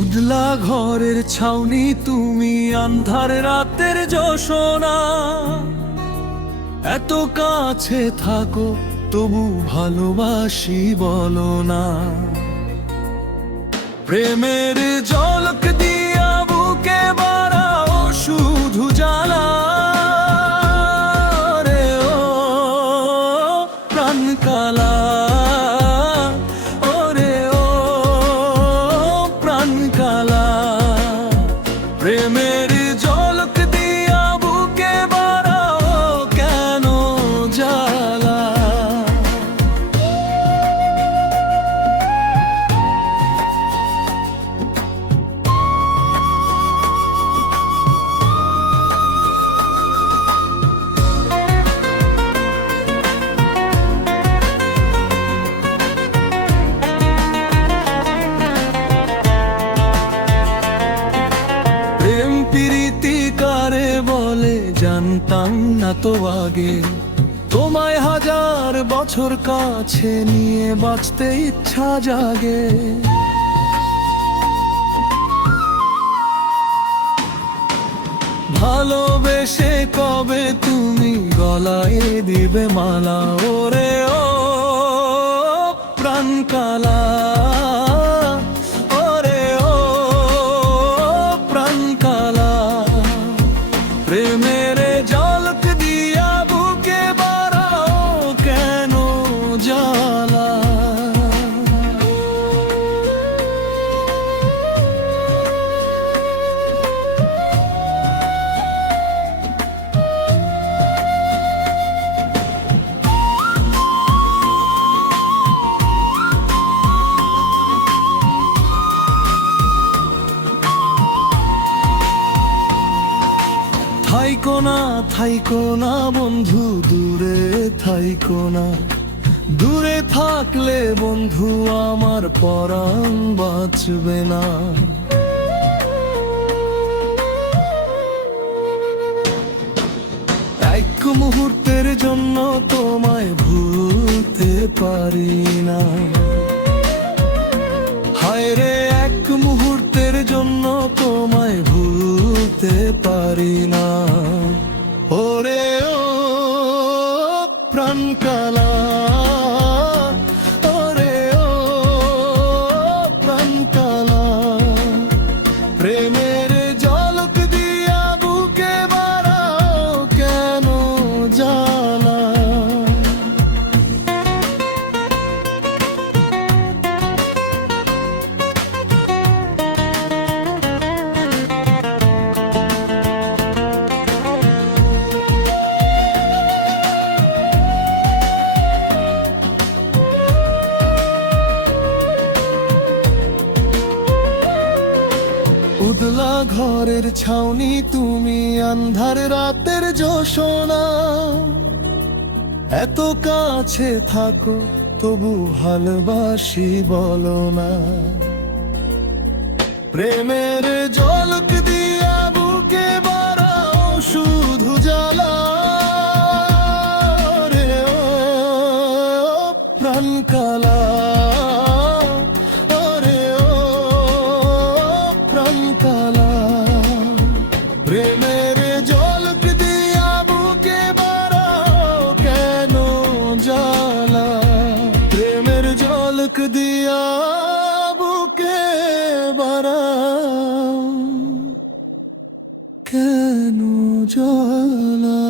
উদলা ঘরের ছাউনি তুমি, আন্ধার রাতের জোছনা। এত কাছে থাকো তবু ভালোবাসি বলো না। প্রেমের ঝলক দিয়া বুকে বাড়াও শুধু জ্বালা রে ও প্রাণ কালা। ওরে ও প্রাণ কালা, প্রেমের ঝলক দিয়া বুকে বাড়াও কেন জ্বালা। প্রেম প্রীতি কারে বলে জানতাম না তো আগে। তোমায় হাজার বছর কাছে নিয়ে বাঁচতে ইচ্ছা জাগে। ভালোবেসে কবে তুমি গলায় দিবে মালা। ওরে ও প্রাণ কালা, ওরে ও প্রাণ কালা, প্রেমের ঝলক দিয়া বুকে বাড়াও কেন জ্বালা। থাইকো না থাইকো না বন্ধু, দূরে থাইকো না। দূরে থাকলে বন্ধু আমার পরাণ বাঁচবে না। এক মুহূর্তের জন্য তোমায় ভুলতে পারি না। হায় রে এক মুহূর্তের জন্য তোমায় ভুলতে পারি না। ওরে ও প্রাণ কালা, ওরে ও প্রাণ কালা, প্রেমের ঝলক দিয়া বুকে বাড়াও কেন জ্বালা। উদলা ঘরের ছাউনি তুমি, আন্ধার রাতের জোছনা। এত কাছে থাকো তবু ভালোবাসি বলো না। প্রেমের ঝলক দিয়া বুকে বাড়াও শুধু জ্বালা রে ও প্রাণ কালা। প্রেমের ঝলক দিয়া বুকে বাড়াও কেন জ্বালা। প্রেমের ঝলক দিয়া বুকে বাড়াও কেন জ্বালা।